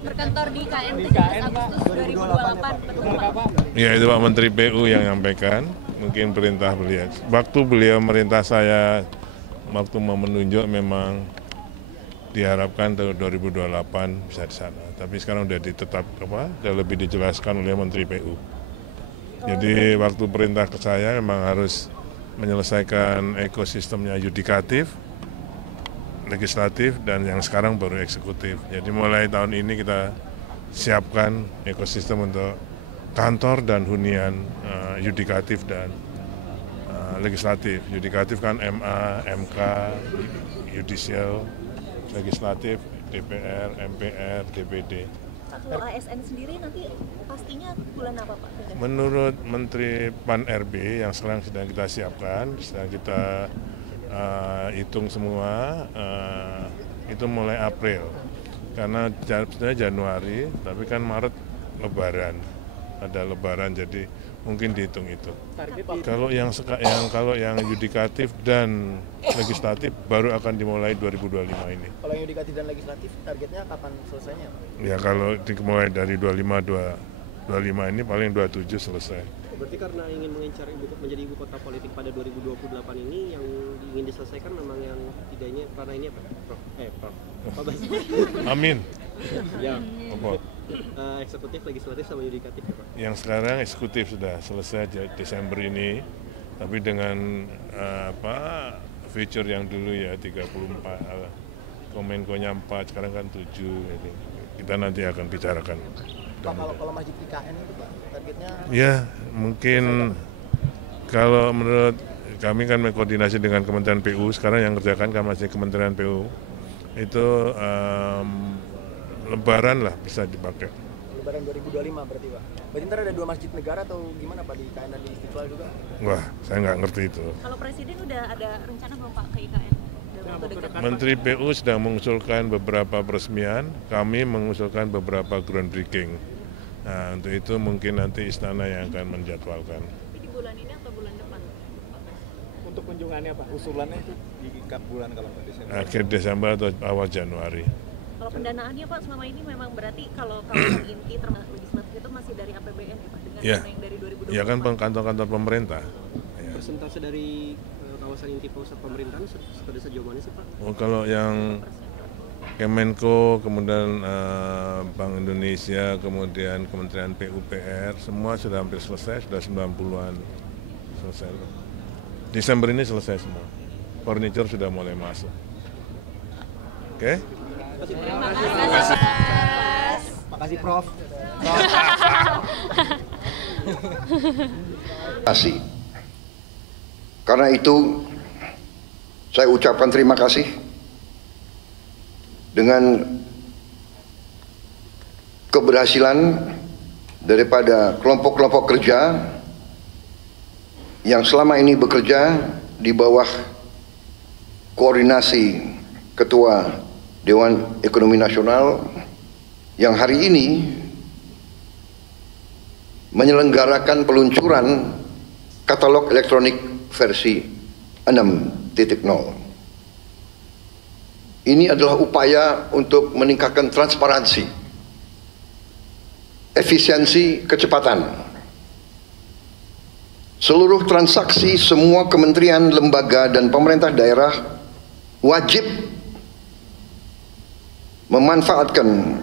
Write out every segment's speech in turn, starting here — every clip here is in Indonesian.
berkantor di KN 17 Agustus 2028, betul Pak? Ya, itu Pak Menteri PU yang menyampaikan, mungkin perintah beliau. Waktu beliau merintah saya, waktu mau menunjuk memang diharapkan tahun 2028 bisa di sana. Tapi sekarang udah udah lebih dijelaskan oleh Menteri PU. Jadi waktu perintah ke saya memang harus menyelesaikan ekosistemnya yudikatif, legislatif, dan yang sekarang baru eksekutif. Jadi mulai tahun ini kita siapkan ekosistem untuk kantor dan hunian yudikatif dan legislatif. Yudikatif kan MA, MK, yudisial, legislatif, DPR, MPR, DPD. Kalau ASN sendiri nanti pastinya bulan apa Pak? Menurut Menteri Pan-RB yang sekarang sedang kita siapkan, sedang kita hitung semua, itu mulai April. Karena sebenarnya Januari, tapi kan Maret Lebaran, ada Lebaran, jadi mungkin dihitung itu. Kalau yang yudikatif dan legislatif baru akan dimulai 2025 ini. Kalau yang yudikatif dan legislatif targetnya kapan selesainya? Ya kalau dimulai dari 25 ini paling 27 selesai. Berarti karena ingin mengincar menjadi ibu kota politik pada 2028 ini, yang ingin diselesaikan memang yang tidaknya karena ini apa? Prof. Amin. Ya. Apa? Eksekutif, legislatif, sama yudikatif ya Pak? Yang sekarang eksekutif sudah selesai Desember ini, tapi dengan feature yang dulu ya 34, Komenko-nya 4, sekarang kan 7. Jadi kita nanti akan bicarakan. Pak, kalau masjid IKN itu Pak, targetnya? Ya, mungkin kalau menurut kami kan mengkoordinasi dengan Kementerian PU, sekarang yang kerjakan kan masih Kementerian PU, itu Lebaran lah bisa dipakai. Lebaran 2025 berarti Pak? Berarti ntar ada 2 masjid negara atau gimana Pak, di IKN dan di Istiqlal juga? Wah, saya nggak ngerti itu. Kalau Presiden udah ada rencana belum Pak ke IKN? Menteri PU sedang mengusulkan beberapa peresmian, kami mengusulkan beberapa groundbreaking. Nah, untuk itu mungkin nanti istana yang akan menjadwalkan. Di bulan ini atau bulan depan? Untuk kunjungannya Pak, usulannya itu di bulan kalau Desember? Akhir Desember atau awal Januari. Kalau pendanaannya Pak selama ini memang berarti kalau kawasan inti termasuk legislatif itu masih dari APBN ya Pak? Dengan Ya, yang dari 2020? ya kan kantor-kantor pemerintah. Ya. Persentase dari kawasan inti pusat pemerintahan sudah sejauh mana sih Pak? Oh, kalau yang Kemenko, kemudian Bank Indonesia, kemudian Kementerian PUPR, semua sudah hampir selesai, sudah 90-an selesai. Desember ini selesai semua. Furniture sudah mulai masuk. Oke? Terima kasih. Makasih Prof. Kasih. Karena itu saya ucapkan terima kasih dengan keberhasilan daripada kelompok-kelompok kerja yang selama ini bekerja di bawah koordinasi Ketua Dewan Ekonomi Nasional yang hari ini menyelenggarakan peluncuran katalog elektronik versi 6.0. Ini adalah upaya untuk meningkatkan transparansi, efisiensi, kecepatan. Seluruh transaksi semua kementerian, lembaga, dan pemerintah daerah wajib memanfaatkan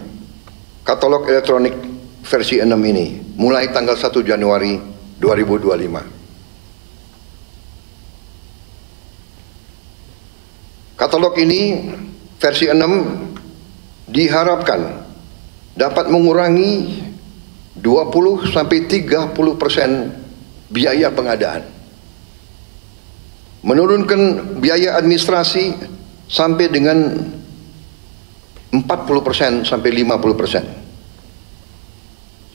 katalog elektronik versi 6 ini mulai tanggal 1 Januari 2025. Katalog ini versi 6 diharapkan dapat mengurangi 20-30% biaya pengadaan, menurunkan biaya administrasi sampai dengan 40% sampai 50%.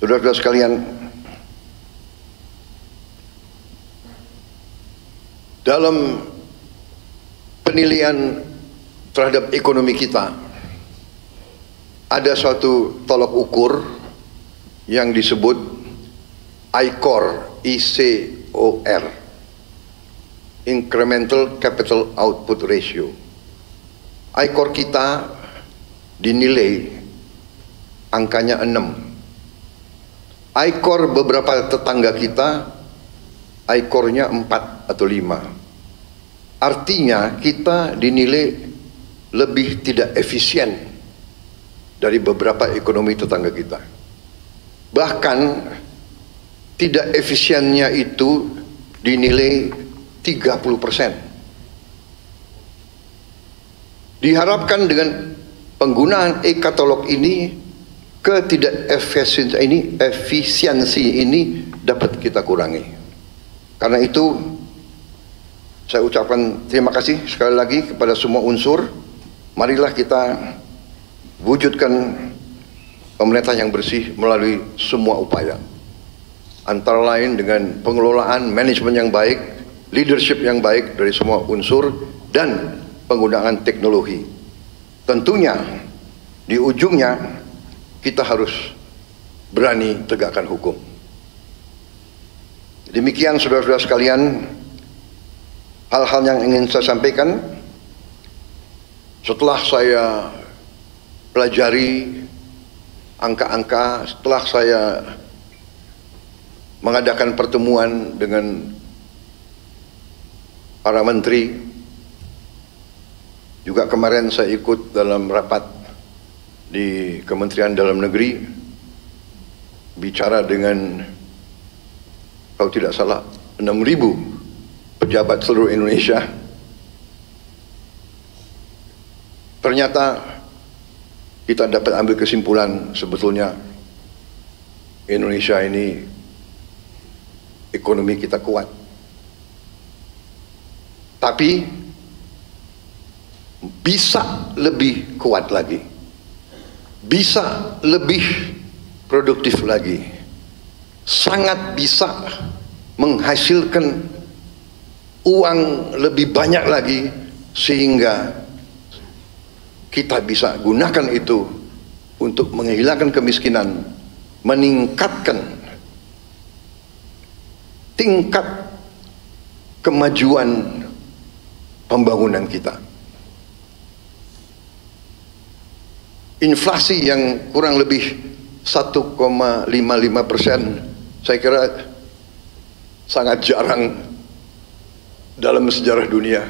Saudara-saudara sekalian, dalam penilaian terhadap ekonomi kita ada suatu tolok ukur yang disebut ICOR, ICOR, Incremental Capital Output Ratio. ICOR kita dinilai angkanya 6. ICOR beberapa tetangga kita, ICOR-nya 4 atau 5. Artinya kita dinilai lebih tidak efisien dari beberapa ekonomi tetangga kita. Bahkan tidak efisiennya itu dinilai 30%. Diharapkan dengan penggunaan e-katalog ini, efisiensi ini dapat kita kurangi. Karena itu saya ucapkan terima kasih sekali lagi kepada semua unsur. Marilah kita wujudkan pemerintah yang bersih melalui semua upaya. Antara lain dengan pengelolaan manajemen yang baik, leadership yang baik dari semua unsur, dan penggunaan teknologi. Tentunya di ujungnya kita harus berani tegakkan hukum. Demikian saudara-saudara sekalian, hal-hal yang ingin saya sampaikan setelah saya pelajari angka-angka, setelah saya mengadakan pertemuan dengan para menteri, juga kemarin saya ikut dalam rapat di Kementerian Dalam Negeri, bicara dengan, kalau tidak salah, 6.000 pejabat seluruh Indonesia. Ternyata kita dapat ambil kesimpulan sebetulnya Indonesia ini ekonomi kita kuat. Tapi bisa lebih kuat lagi. Bisa lebih produktif lagi, sangat bisa menghasilkan uang lebih banyak lagi, sehingga kita bisa gunakan itu untuk menghilangkan kemiskinan, meningkatkan tingkat kemajuan pembangunan kita. Inflasi yang kurang lebih 1,55%, saya kira sangat jarang dalam sejarah dunia.